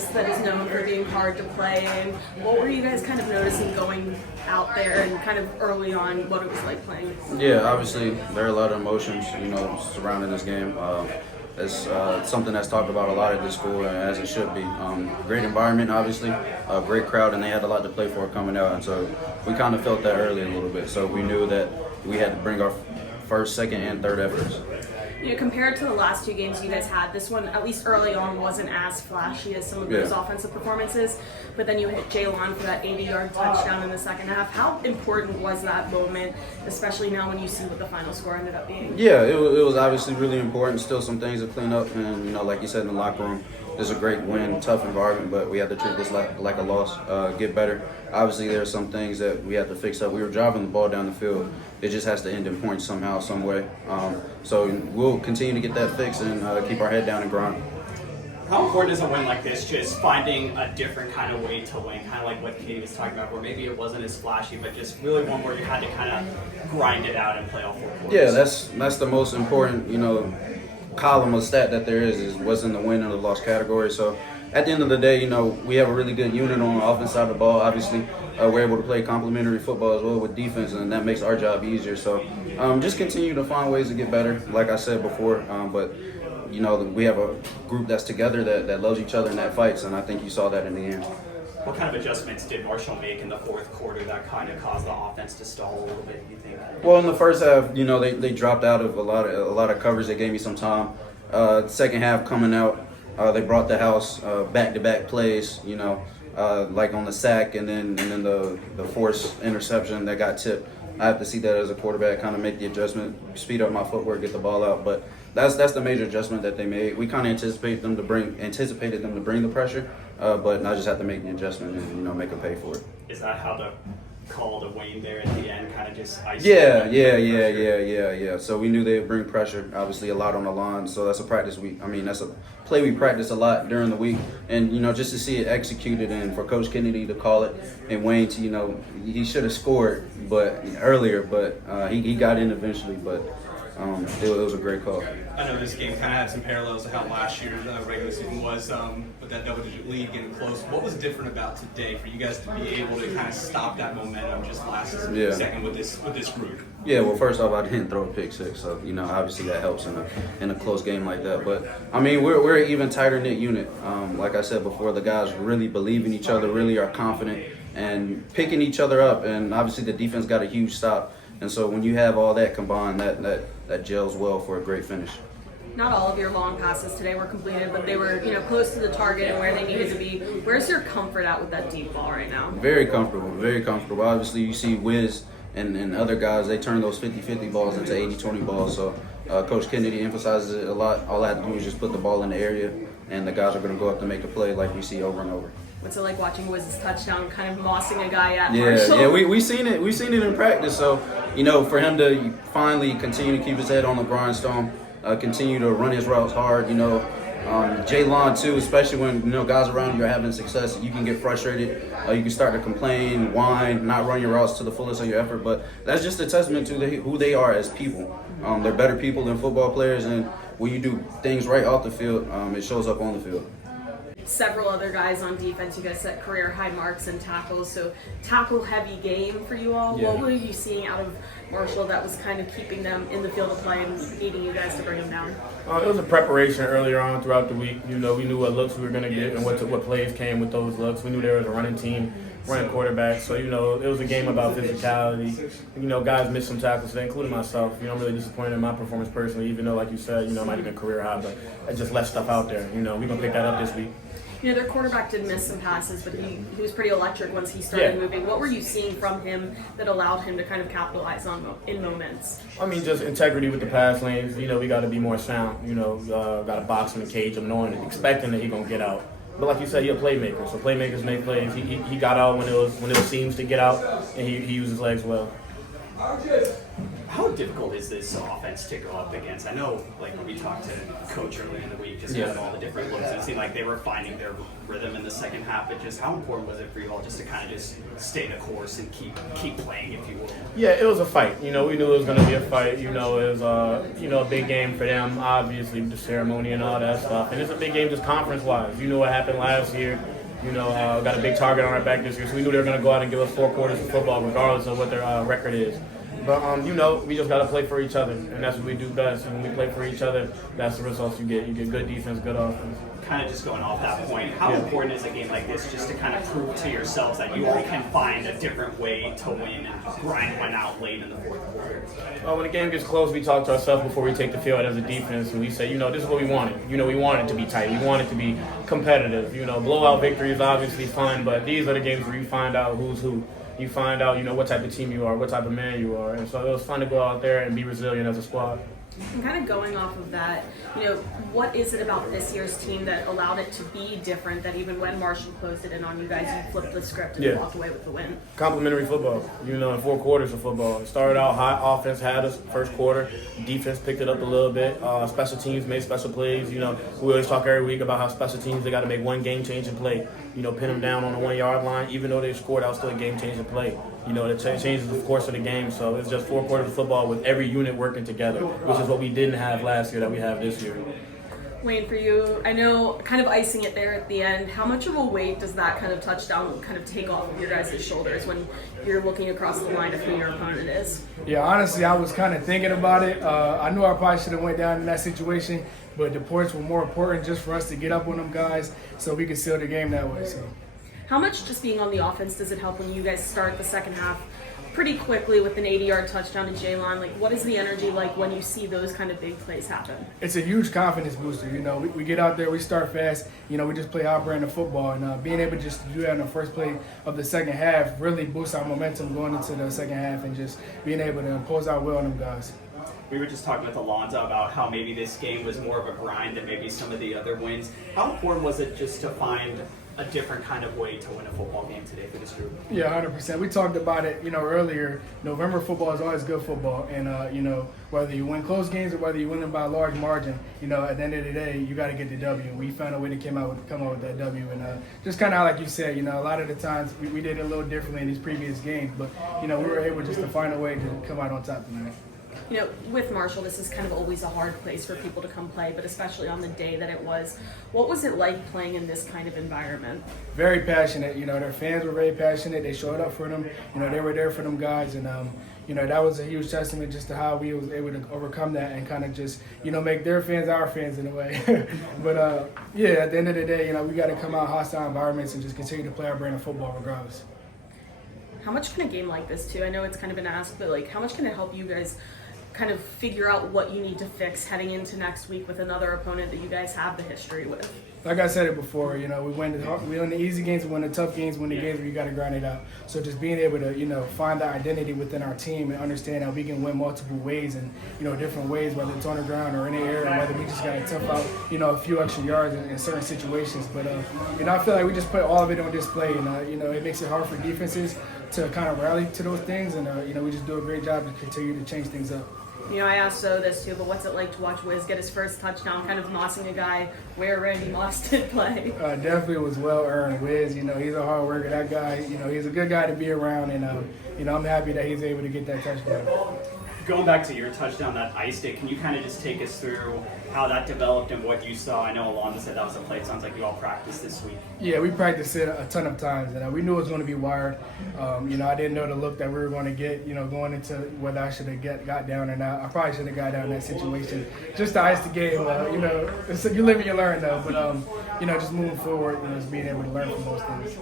place that is known for being hard to play in. What were you guys kind of noticing going out there and kind of early on what it was like playing? Yeah, obviously there are a lot of emotions, surrounding this game. It's something that's talked about a lot at this school, as it should be. Great environment, obviously, a great crowd, and they had a lot to play for coming out. And so we kind of felt that early a little bit. So we knew that we had to bring our first, second, and third efforts. Compared to the last two games you guys had, this one, at least early on, wasn't as flashy as some of those offensive performances. But then you hit Jalen for that 80-yard touchdown in the second half. How important was that moment, especially now when you see what the final score ended up being? Yeah, it was obviously really important. Still some things to clean up. And, like you said in the locker room, this is a great win, tough environment, but we had to treat this like a loss, get better. Obviously, there are some things that we had to fix up. We were driving the ball down the field. It just has to end in points somehow, some way. So we'll continue to get that fixed and keep our head down and grind. How important is a win like this, just finding a different kind of way to win, kind of like what Katie was talking about, where maybe it wasn't as flashy, but just really one where you had to kind of grind it out and play all 4 quarters? Yeah, that's the most important, column of stat that there is what's in the win and the loss category. So at the end of the day, we have a really good unit on the offense side of the ball. Obviously, we're able to play complementary football as well with defense, and that makes our job easier. So just continue to find ways to get better, like I said before. But we have a group that's together that loves each other and that fights, and I think you saw that in the end. What kind of adjustments did Marshall make in the fourth quarter that kind of caused the offense to stall a little bit, do you think? Well, in the first half, they dropped out of a lot of coverage. They gave me some time. Second half coming out, they brought the house, back-to-back plays, like on the sack and then the forced interception that got tipped. I have to see that as a quarterback, kind of make the adjustment, speed up my footwork, get the ball out. But that's the major adjustment that they made. We kind of anticipated them to bring the pressure, but I just have to make the adjustment and make them pay for it. Is that how the call to Wayne there at the end kind of just isolated? Yeah. So we knew they'd bring pressure, obviously a lot on the line. So that's a practice that's a play we practice a lot during the week, and just to see it executed and for Coach Kennedy to call it and Wayne to he should have scored earlier, but he got in eventually, but. It was a great call. I know this game kind of had some parallels to how last year's regular season was with that double-digit lead getting close. What was different about today for you guys to be able to kind of stop that momentum just last second with this group? Yeah, well, first off, I didn't throw a pick six, so obviously that helps in a close game like that. But I mean, we're an even tighter knit unit. Like I said before, the guys really believe in each other, really are confident and picking each other up. And obviously, the defense got a huge stop. And so when you have all that combined, that gels well for a great finish. Not all of your long passes today were completed, but they were, close to the target and where they needed to be. Where's your comfort at with that deep ball right now? Very comfortable, very comfortable. Obviously, you see Wiz and other guys, they turn those 50-50 balls into 80-20 balls. So Coach Kennedy emphasizes it a lot. All I have to do is just put the ball in the area, and the guys are going to go up to make a play like we see over and over. What's it like watching Wiz's touchdown, kind of mossing a guy at Marshall? Yeah, we seen it. We seen it in practice. So, for him to finally continue to keep his head on the grindstone, continue to run his routes hard. Jalen too, especially when guys around you are having success, you can get frustrated. You can start to complain, whine, not run your routes to the fullest of your effort. But that's just a testament to who they are as people. They're better people than football players, and when you do things right off the field, it shows up on the field. Several other guys on defense, you guys set career high marks and tackles, so tackle heavy game for you all. Yeah. What were you seeing out of Marshall that was kind of keeping them in the field of play and needing you guys to bring them down? It was a preparation earlier on throughout the week. We knew what looks we were going to get and what plays came with those looks. We knew there was a running team, running quarterback. So, it was a game about physicality. Guys missed some tackles today, including myself. I'm really disappointed in my performance personally, even though, like you said, it might have been career high, but I just left stuff out there. We're going to pick that up this week. Their quarterback did miss some passes, but he was pretty electric once he started moving. What were you seeing from him that allowed him to kind of capitalize in moments? Just integrity with the pass lanes. We got to be more sound. Got to box him and cage him, expecting that he's going to get out. But like you said, you're a playmaker, so playmakers make plays. He got out when it was seams to get out, and he used his legs well. How difficult is this offense to go up against? I know, like, when we talked to Coach early in the week, just having all the different looks, it seemed like they were finding their rhythm in the second half. But just how important was it for you all just to kind of just stay the course and keep playing, if you will? Yeah, it was a fight. We knew it was going to be a fight. It was a big game for them, obviously, with the ceremony and all that stuff. And it's a big game just conference-wise. You know what happened last year. Got a big target on our back this year, so we knew they were going to go out and give us 4 quarters of football, regardless of what their record is. But, we just got to play for each other, and that's what we do best. And when we play for each other, that's the results you get. You get good defense, good offense. Kind of just going off that point, how important is a game like this just to kind of prove to yourselves that you all can find a different way to win and grind one out late in the fourth quarter? When the game gets close, we talk to ourselves before we take the field as a defense, and we say, this is what we wanted. We want it to be tight. We want it to be competitive. Blowout victory is obviously fun, but these are the games where you find out who's who. You find out, what type of team you are, what type of man you are. And so it was fun to go out there and be resilient as a squad. And kind of going off of that, what is it about this year's team that allowed it to be different, that even when Marshall closed it in on you guys, you flipped the script and walked away with the win? Complementary football, in 4 quarters of football. It started out hot, offense had us first quarter, defense picked it up a little bit, special teams made special plays. We always talk every week about how special teams, they got to make one game-changing play. Pin them down on the 1-yard line. Even though they scored, that was still a game-changing play. It changes the course of the game. So it's just 4 quarters of football with every unit working together, which is what we didn't have last year that we have this year. Wayne, for you, I know kind of icing it there at the end, how much of a weight does that kind of touchdown kind of take off of your guys' shoulders when you're looking across the line of who your opponent is? Yeah, honestly, I was kind of thinking about it. I knew I probably should have went down in that situation, but the points were more important just for us to get up on them guys so we could seal the game that way. So, how much just being on the offense does it help when you guys start the second half pretty quickly with an 80-yard touchdown to Jaylon? Like, what is the energy like when you see those kind of big plays happen? It's a huge confidence booster. We get out there, we start fast. We just play our brand of football, and being able just to do that in the first play of the second half really boosts our momentum going into the second half, and just being able to impose our will on them guys. We were just talking with Alonzo about how maybe this game was more of a grind than maybe some of the other wins. How important was it just to find a different kind of way to win a football game today for this group? Yeah, 100%. We talked about it, earlier. November football is always good football, and whether you win close games or whether you win them by a large margin, at the end of the day, you got to get the W. We found a way to come out with that W, and just kind of like you said, a lot of the times we did it a little differently in these previous games, but we were able just to find a way to come out on top tonight. With Marshall, this is kind of always a hard place for people to come play, but especially on the day that it was. What was it like playing in this kind of environment? Very passionate. Their fans were very passionate. They showed up for them. They were there for them guys, and that was a huge testament just to how we was able to overcome that and kind of just make their fans our fans in a way. But at the end of the day, we got to come out hostile environments and just continue to play our brand of football regardless. How much can a game like this too? I know it's kind of been asked, but how much can it help you guys kind of figure out what you need to fix heading into next week with another opponent that you guys have the history with? Like I said it before, we win the easy games, we win the tough games, win the games where you got to grind it out. So just being able to, find the identity within our team and understand that we can win multiple ways and, different ways, whether it's on the ground or in the air, and whether we just got to tough out, a few extra yards in certain situations. But, I feel like we just put all of it on display, and, it makes it hard for defenses to kind of rally to those things, and, we just do a great job to continue to change things up. I asked Zoe this too, but what's it like to watch Wiz get his first touchdown, kind of mossing a guy where Randy Moss did play? Definitely was well earned. Wiz, he's a hard worker. That guy, he's a good guy to be around, and I'm happy that he's able to get that touchdown. Going back to your touchdown, that iced it, can you kind of just take us through how that developed and what you saw? I know Alonzo said that was a play. It sounds like you all practiced this week. Yeah, we practiced it a ton of times, and we knew it was going to be wired. I didn't know the look that we were going to get, going into whether I should have got down or not. I probably should have got down in that situation just to ice the game. You live and you learn, though. But, just moving forward, just being able to learn from those things.